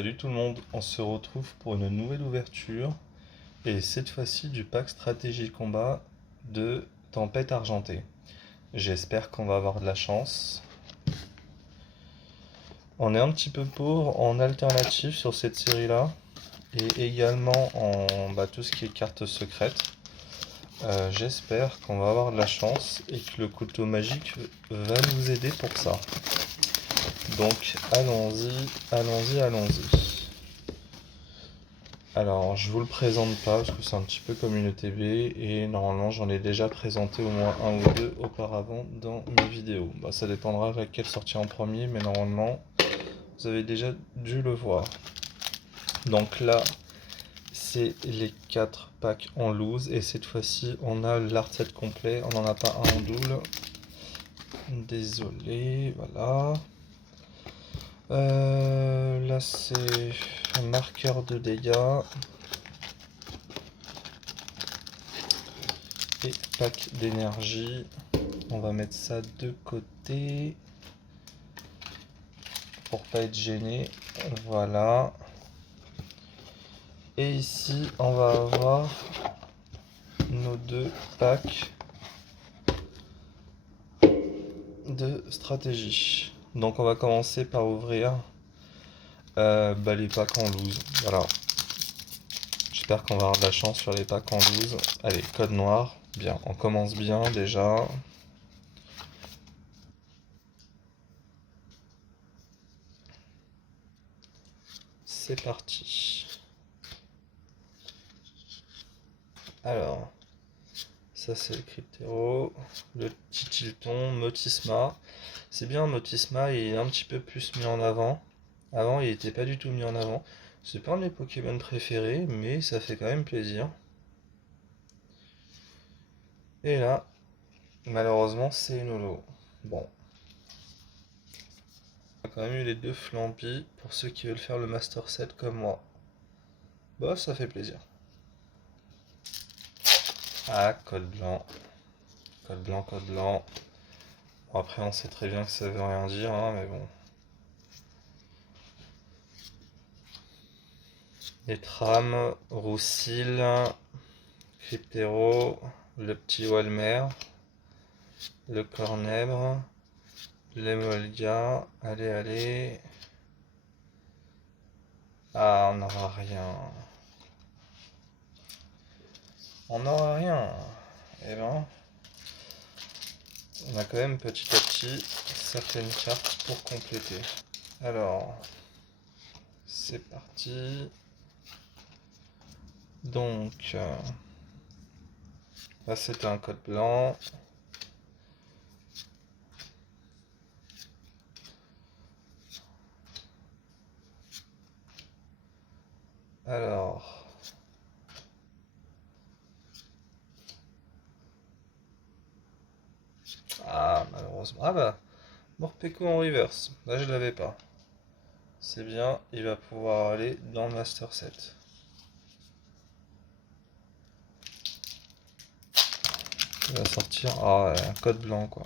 Salut tout le monde, on se retrouve pour une nouvelle ouverture et cette fois-ci du pack stratégie combat de Tempête Argentée. J'espère qu'on va avoir de la chance. On est un petit peu pauvre en alternative sur cette série-là et également en tout ce qui est cartes secrètes. J'espère qu'on va avoir de la chance et que le couteau magique va nous aider pour ça. Donc allons-y, allons-y, allons-y. Alors je vous le présente pas parce que c'est un petit peu comme une ETB et normalement j'en ai déjà présenté au moins un ou deux auparavant dans mes vidéos. Ça dépendra laquelle sortir en premier, mais normalement vous avez déjà dû le voir. Donc là c'est les 4 packs en loose et cette fois-ci on a l'art set complet, on n'en a pas un en double. Désolé, voilà. Là c'est un marqueur de dégâts et pack d'énergie. On va mettre ça de côté pour pas être gêné. Voilà. Et ici on va avoir nos deux packs de stratégie. Donc on va commencer par ouvrir les packs en loose. Voilà. J'espère qu'on va avoir de la chance sur les packs en loose. Allez, code noir. Bien, on commence bien déjà. C'est parti. Alors, ça c'est le Cryptero, le petit Tilton, Motisma. C'est bien, Motisma, il est un petit peu plus mis en avant. Avant, il n'était pas du tout mis en avant. C'est pas un de mes Pokémon préférés, mais ça fait quand même plaisir. Et là, malheureusement, c'est une holo. Bon. On a quand même eu les deux Flampy pour ceux qui veulent faire le Master Set comme moi. Bah, ça fait plaisir. Ah, code blanc. Code blanc, code blanc. Bon, après, on sait très bien que ça veut rien dire, hein, mais bon. Les trames, Roussil, Cryptero, le petit Walmer, le Cornèbre, l'Emolga. Allez, allez. Ah, on n'aura rien. On n'aura rien. Eh ben, on a quand même petit à petit certaines cartes pour compléter. Alors, c'est parti. Donc, là c'était un code blanc. Alors, malheureusement. Ah bah, Morpeko en reverse. Là je l'avais pas. C'est bien, il va pouvoir aller dans le Master Set. Il va sortir un code blanc quoi.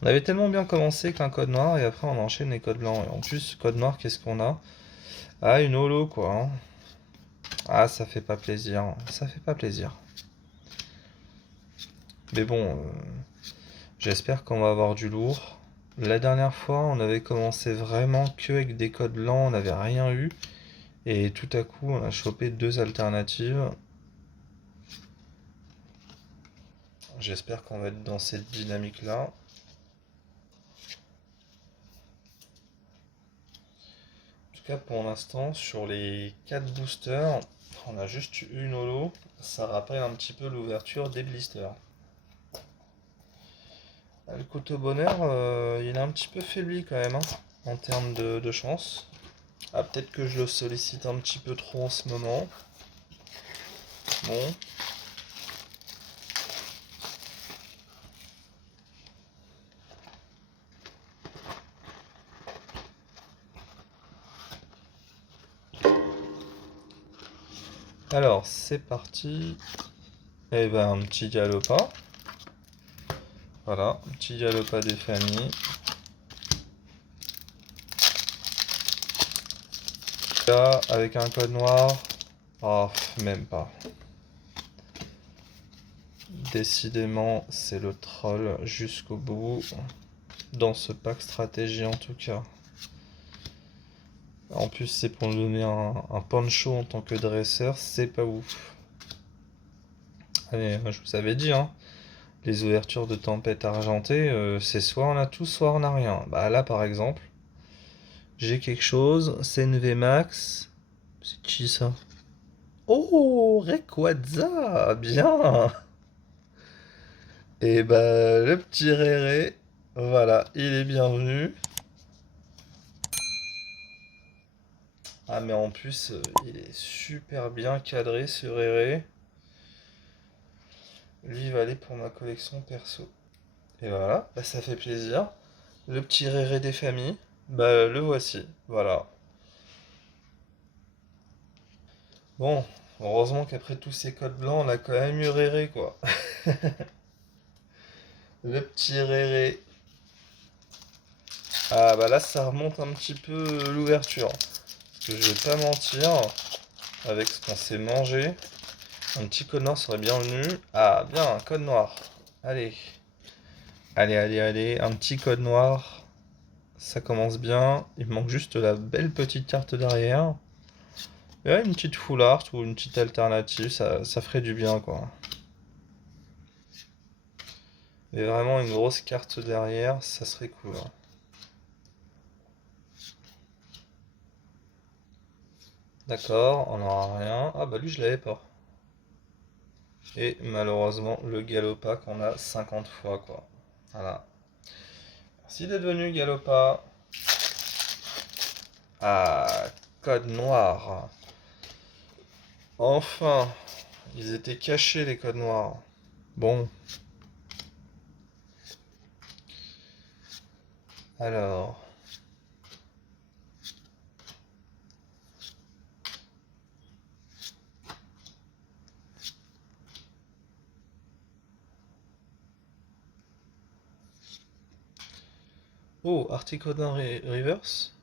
On avait tellement bien commencé qu'un code noir et après on enchaîne les codes blancs. Et en plus, code noir, qu'est-ce qu'on a? Ah, une holo quoi. Hein. Ah, ça fait pas plaisir. Ça fait pas plaisir. Mais bon, j'espère qu'on va avoir du lourd. La dernière fois, on avait commencé vraiment que avec des codes blancs, on n'avait rien eu. Et tout à coup, on a chopé deux alternatives. J'espère qu'on va être dans cette dynamique-là. En tout cas, pour l'instant, sur les 4 boosters, on a juste une holo. Ça rappelle un petit peu l'ouverture des blisters. Le couteau bonheur, il est un petit peu faibli quand même, hein, en termes de chance. Ah, peut-être que je le sollicite un petit peu trop en ce moment. Bon. Alors, c'est parti. Et ben, un petit Galopa. Voilà, un petit Galopa des familles. Là, avec un code noir. Oh, même pas. Décidément, c'est le troll jusqu'au bout. Dans ce pack stratégie en tout cas. En plus, c'est pour nous donner un poncho en tant que dresseur, c'est pas ouf. Allez, je vous avais dit, hein, les ouvertures de tempête argentée, c'est soit on a tout, soit on a rien. Bah là, par exemple, j'ai quelque chose, c'est une VMAX. C'est qui ça? Oh, Rayquaza, bien. Et bah, le petit Réré, voilà, il est bienvenu. Ah, mais en plus, il est super bien cadré ce Réré. Lui, il va aller pour ma collection perso. Et voilà, bah, ça fait plaisir. Le petit Réré des familles, bah, le voici. Voilà. Bon, heureusement qu'après tous ces codes blancs, on a quand même eu Réré, quoi. Le petit Réré. Ah, bah là, ça remonte un petit peu l'ouverture. Parce que je vais pas mentir, avec ce qu'on s'est mangé, un petit code noir serait bienvenu. Ah, bien, un code noir. Allez. Allez, allez, allez, un petit code noir. Ça commence bien. Il me manque juste la belle petite carte derrière. Et ouais, une petite full art ou une petite alternative, ça ferait du bien, quoi. Et vraiment une grosse carte derrière, ça serait cool, hein. D'accord, on n'aura rien. Ah bah lui je l'avais pas. Et malheureusement le Galopa qu'on a 50 fois, quoi. Voilà. Merci d'être venu Galopa. Ah, code noir. Enfin, ils étaient cachés les codes noirs. Bon, alors. Oh, Articodin Reverse.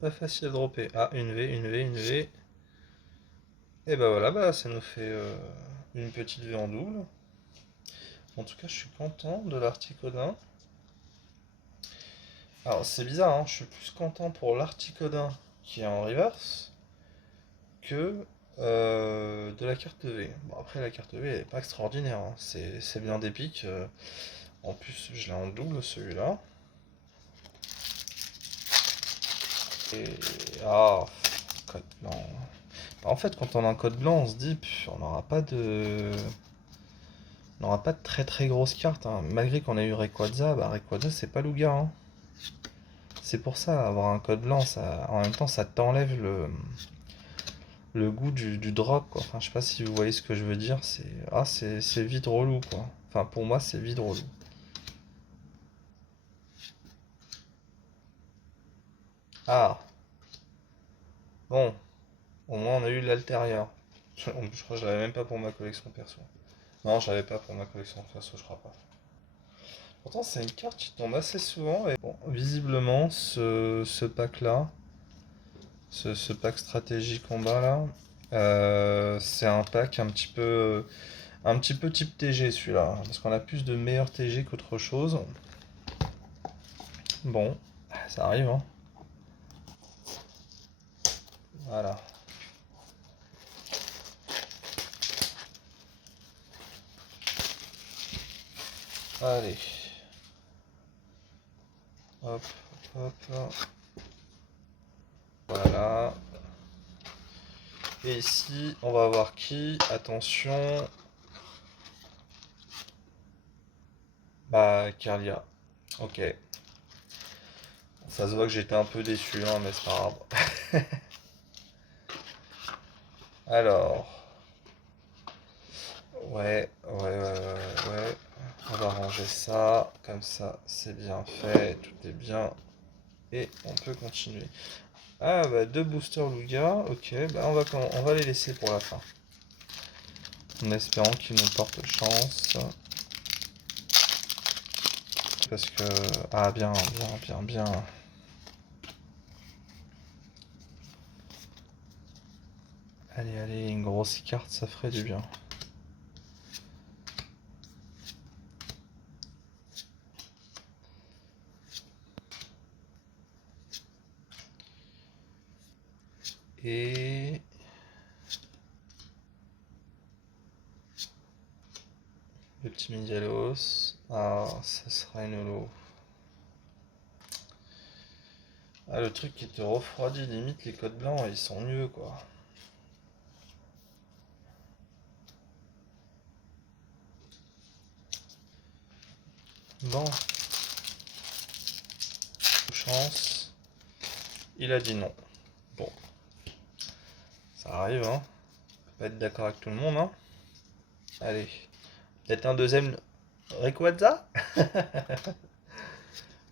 Pas facile à dropper. Ah, une V, une V, une V. Et bah voilà, bah ça nous fait une petite V en double. En tout cas, je suis content de l'Articodin. Alors, c'est bizarre, hein, je suis plus content pour l'Articodin qui est en reverse que de la carte V. Bon, après, la carte V, elle est pas extraordinaire, hein. C'est bien d'épique. En plus, je l'ai en double celui-là. Et. Ah, code blanc. En fait, quand on a un code blanc, on se dit, on n'aura pas de. On n'aura pas de très très grosses cartes, hein. Malgré qu'on ait eu Rayquaza, bah Rayquaza c'est pas Lugia, hein. C'est pour ça, avoir un code blanc, en même temps ça t'enlève le goût du drop, quoi. Enfin, je sais pas si vous voyez ce que je veux dire, c'est vite relou, quoi. Enfin, pour moi, c'est vite relou. Ah, bon, au moins on a eu l'Altérieur. Je crois que je l'avais même pas pour ma collection perso. Non, je l'avais pas pour ma collection perso, je crois pas. Pourtant, c'est une carte qui tombe assez souvent. Et bon, visiblement, ce pack-là, ce pack stratégie combat là, c'est un pack un petit peu type TG celui-là, parce qu'on a plus de meilleurs TG qu'autre chose. Bon, ça arrive, hein. Voilà. Allez. Hop, hop, hop. Voilà. Et ici, on va voir qui. Attention. Bah, Carlia. Ok. Ça se voit que j'étais un peu déçu, hein, mais c'est pas grave. Alors. Ouais, ouais, ouais, ouais, ouais. On va ranger ça. Comme ça, c'est bien fait. Tout est bien. Et on peut continuer. Ah, bah, deux boosters Lugia. Ok, bah, on va les laisser pour la fin. En espérant qu'ils nous portent chance. Parce que... Ah, bien, bien, bien, bien. Allez, allez, une grosse carte, ça ferait du bien. Et... le petit Medialos. Ah, ça sera une holo. Ah, le truc qui te refroidit, limite les codes blancs, ils sont mieux quoi. Bon, chance. Il a dit non. Bon, ça arrive, hein. On peut pas être d'accord avec tout le monde, hein. Allez, peut-être un deuxième Rayquaza.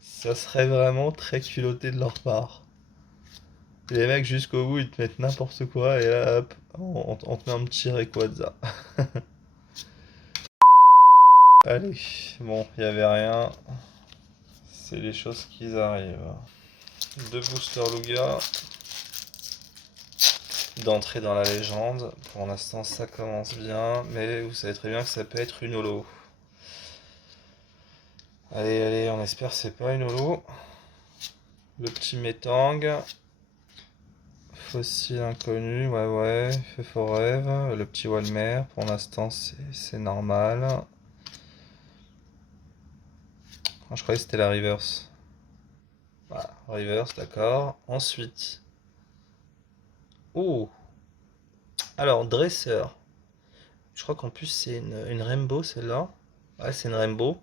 Ça serait vraiment très culotté de leur part. Les mecs jusqu'au bout ils te mettent n'importe quoi et là hop, on te met un petit Rayquaza. Allez, bon, il n'y avait rien. C'est les choses qui arrivent. Deux boosters Lugia. D'entrer dans la légende. Pour l'instant ça commence bien, mais vous savez très bien que ça peut être une holo. Allez, allez, on espère que c'est pas une holo. Le petit Metang. Fossile inconnu, ouais, ouais. Feu Forever. Le petit Walmer, pour l'instant c'est normal. Ah, je croyais que c'était la reverse. Voilà, reverse, d'accord. Ensuite. Oh! Alors, dresseur. Je crois qu'en plus c'est une rainbow celle-là. Ouais, c'est une rainbow.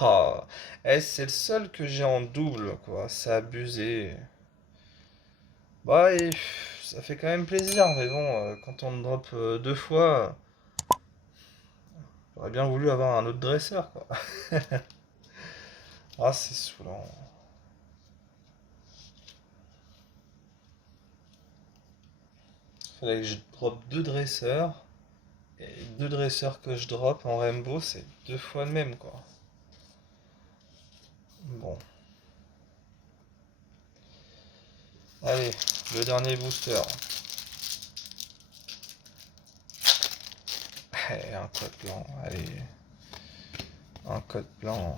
Ah, c'est le seul que j'ai en double, quoi. C'est abusé. Bah, et, ça fait quand même plaisir, mais bon, quand on drop deux fois, j'aurais bien voulu avoir un autre dresseur, quoi. Ah, c'est saoulant. Fallait que je drop deux dresseurs. Et deux dresseurs que je drop en rainbow, c'est deux fois le même, quoi. Bon. Allez, le dernier booster. Un code blanc, allez. Un code blanc.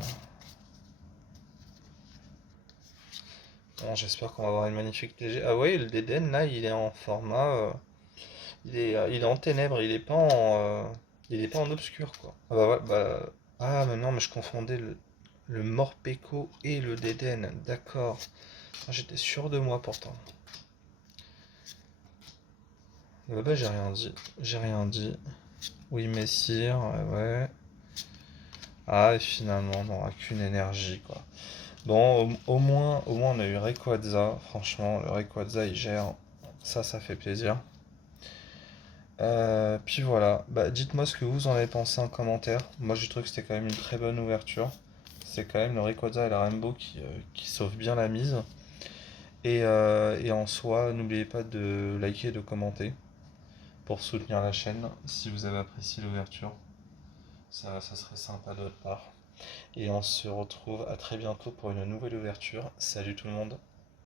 Bon, j'espère qu'on va avoir une magnifique TG. Ah ouais, le Deden, là, il est en format... il est en ténèbres, il est pas en obscur, quoi. Ah bah ouais, bah... Ah, mais non, mais je confondais le Morpeko et le Deden. D'accord. J'étais sûr de moi, pourtant. Bah, j'ai rien dit. J'ai rien dit. Oui, Messire, ouais, ouais. Ah, et finalement, on n'aura qu'une énergie, quoi. Bon, au moins, on a eu Rayquaza. Franchement, le Rayquaza, il gère. Ça fait plaisir. Puis voilà. Bah, dites-moi ce que vous en avez pensé en commentaire. Moi, j'ai trouvé que c'était quand même une très bonne ouverture. C'est quand même le Rayquaza et la Rainbow qui sauvent bien la mise. Et en soi, n'oubliez pas de liker et de commenter pour soutenir la chaîne si vous avez apprécié l'ouverture. Ça serait sympa de votre part. Et on se retrouve à très bientôt pour une nouvelle ouverture. Salut tout le monde!